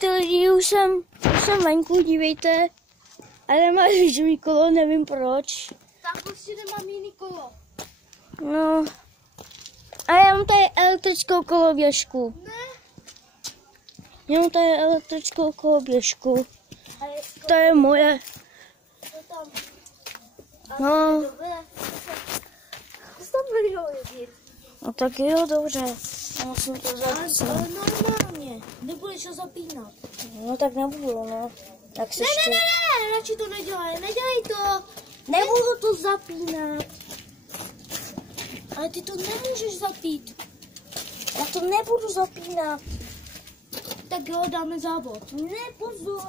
Dívejte lidi, už jsem venku, dívejte. A nemá růžový kolo, nevím proč. Tak prostě nemám jiný kolo. No. A já mám tady elektrickou koloběžku. Ne. Já mám tady elektrickou koloběžku. Ale To je moje. to tam. No. Dobré. Co tam budou jezdit? No tak jo, dobře. Já musím to Ale zapsat. normálně. Nebudeš ho zapínat. No tak nebudu, no. Tak se ještě... Ne, radši to nedělej, nedělej to. Nebudu to zapínat. Ale ty to nemůžeš zapít. Já to nebudu zapínat. Tak jo, dáme závod. Ne, pozor.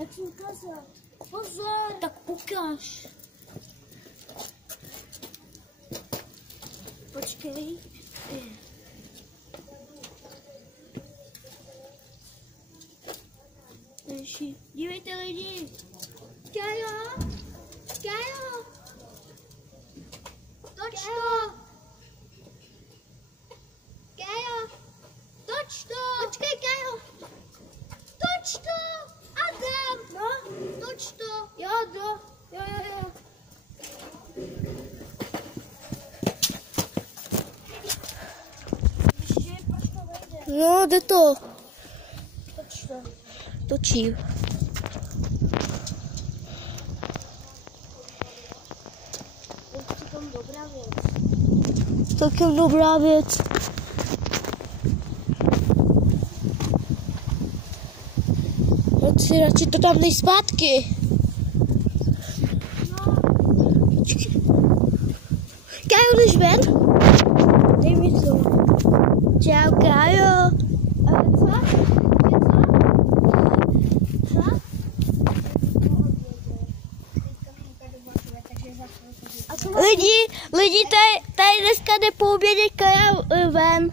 Jak jsem ukázal. Pozor. Tak ukáž. Počkej. Ježi, dívejte lidi. Kajo. Kajo. Toč to. Kajo. Toč to. Počkej, Kajo. Toč to. Adam. No, toč to. Jo, jo. No, jde to. Toč to. Točí. Celkem dobrá věc. Celkem dobrá věc. Pojď si radši to tam dej zpátky. No. Kájo, jdeš ven? Dej mi to. Čau, Kájo. Ale co? Lidi, tady dneska jde po obědě Kájo ven.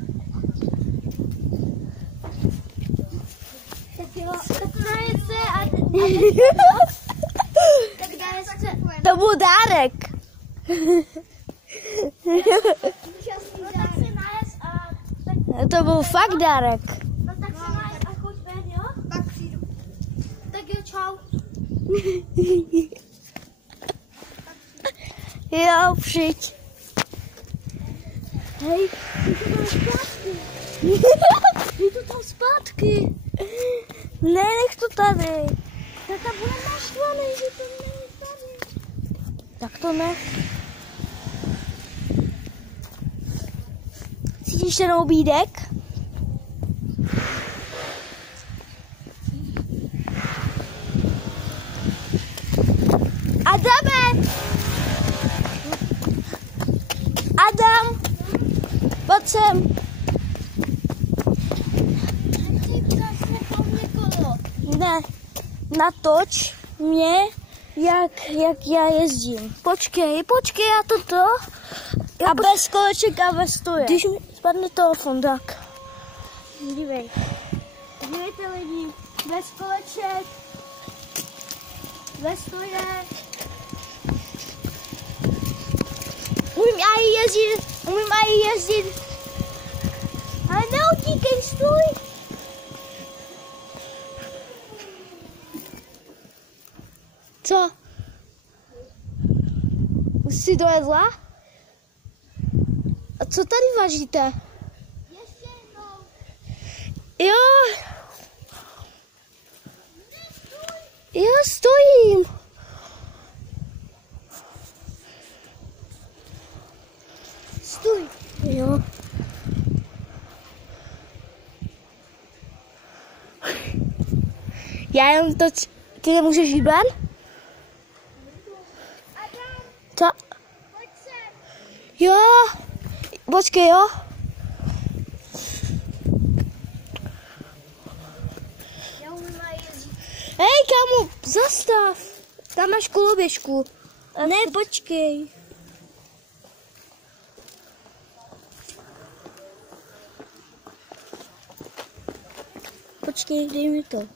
Tak jo, tak najed se a tak najed se. To byl dárek. Tak se najed a tak, To byl fakt dárek. no tak se najed a choď ven, jo? Tak přijdu. Tak jo, čau. Jo, přijď. Hej, ty to tam zpátky. Ne, nech to tady. Tata bude naštvaný, že to není tady. Tak to ne. Cítíš ten obídek? Adame! Adam! Pojď sem. Ne, natoč mě, jak já jezdím. Počkej, já toto. A bez koleček a bez stoje. Když mi spadne telefon, tak. Dívej. Dívejte lidi, bez koleček, bez stoje. Umím i jezdit. Ale neutíkej, stůj. Co? Už si dojedla? A co tady vaříte? Ještě jednou. Jo. Jo, stojím. Stůj. Jo. Já jenom to... Ty nemůžeš jít ven? Adam, Co? pojď sem. Jo. Počkej, jo. Já umím aj jezdit. Hej, kámo, zastav. Tam máš koloběžku. Ne, počkej. Počkej, dej mi to.